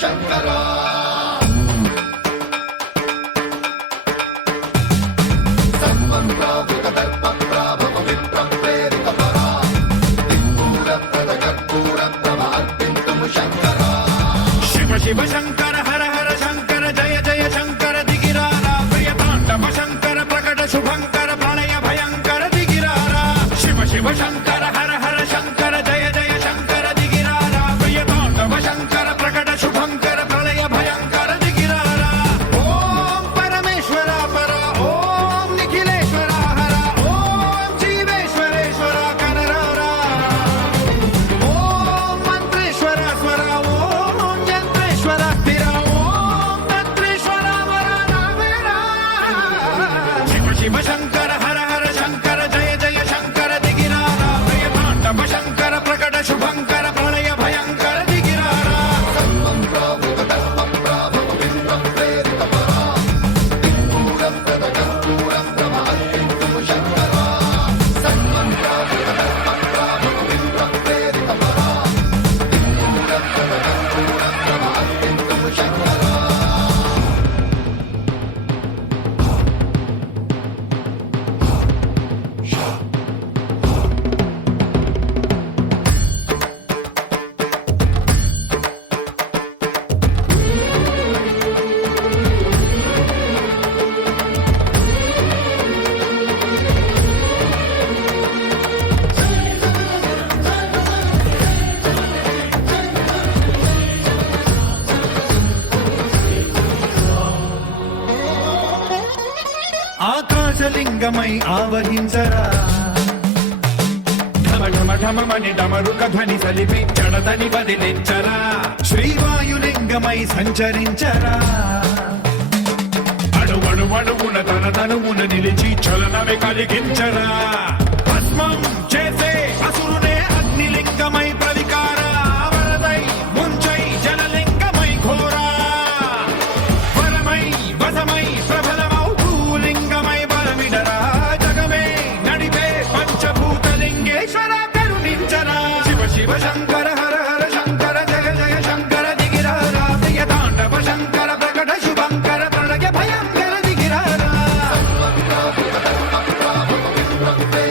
శంకరా సన్మంత్రావృత దర్ప ప్రాభవ విప్ర ప్రేరిత పరా దిక్పూర ప్రద కర్పూర ప్రభ అర్పింతుము శంకరా శివ శివ శంకర హర హర శంకర జయ జయ శంకర దిగిరారా ప్రియతాండవ శంకర ప్రకట శుభంకర ప్రళయ భయంకర దిగిరారా శివ శివ శంకర హర హర శంకర జయ జయ శంకర దిగిరారా ప్రియతాండవ శంకర ప్రకట శుభంకర ప్రళయ భయంకర దిగిరారా ఓం పరమేశ్వర పర ఓం నిఖిలేశ్వర హర ఓం జీవేశ్వరేశ్వర కనరారా ఓం మంత్రేశ్వర స్వర ఓం యంత్రేశ్వర స్థిర ఓం తంత్రేశ్వర వర నావేరా శివ శివ శంకర హర హర శంకర జయ జయ శంకర దిగిరారా ప్రియతాండవ శంకర ప్రకట శుభంకర ప్రళయ భయంకర దిగిరారా సన్మంత్రావృత దర్ప ప్రాభవ విప్ర ప్రేరిత పరా దిక్పూర ప్రద కర్పూర ప్రభ అర్పింతుము శంకరా సన్మంత్రావృత దర్ప ప్రాభవ విప్ర ప్రేరిత పరా దిక్పూర ప్రద కర్పూర ప్రభ అర్పింతుము శంకరా ఆకాశలింగమై ఆవహించరా ఢమ ఢమ ఢమమని డమరుక ధ్వని సలిపి జడదని వదిలించరా శ్రీవాయులింగమై సంచరించరా అడువడువడువున తన తనువున నిలిచి చలనమే కలిగించరా భస్మం చేసే అసురునే అగ్నిలింగమై ప్రవికార వరదై ముంచై జలలింగమై ఘోరా వరమై వసమై ప్రబలమౌ భూలింగమై బలమిడరా జగమే నడిపే పంచభూతలింగేశ్వర కరుణించరా శివ శివ శంకర హర హర శంకర జయ జయ శంకర దిగిరారా ప్రియతాండవ శంకర ప్రకట శుభంకర ప్రళయ భయంకర దిగిరారా సన్మంత్రావృత దర్ప ప్రాభవ విప్ర ప్రేరిత